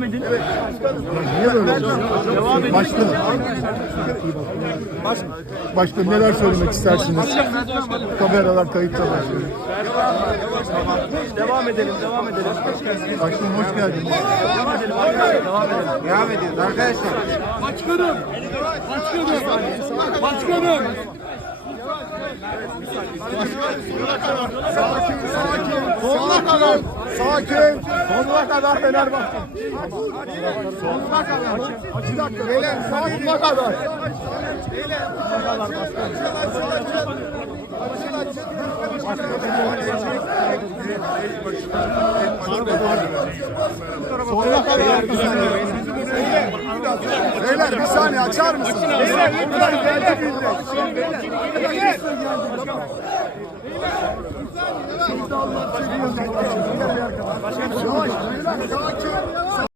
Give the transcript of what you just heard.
devam edin. Niye böyle? Devam edin. Başkanım. Başkanım neler söylemek istersiniz? Kameralar kayıtta başlıyor. Devam edelim, devam edelim. Başkanım hoş geldiniz. Devam edelim, devam edelim. Devam ediyoruz arkadaşlar. Başkanım. Başkanım. Başkanım. Sakin, sakin. Sonuna kadar. Sakin. Sonuna kadar Fenerbahçe. Sonuna kadar. Bir dakika. Beyler sonuna kadar. Sonuna kadar. Beyler bir saniye açar mısın? Beyler lütfen geldi millet. Yavaş, sakin.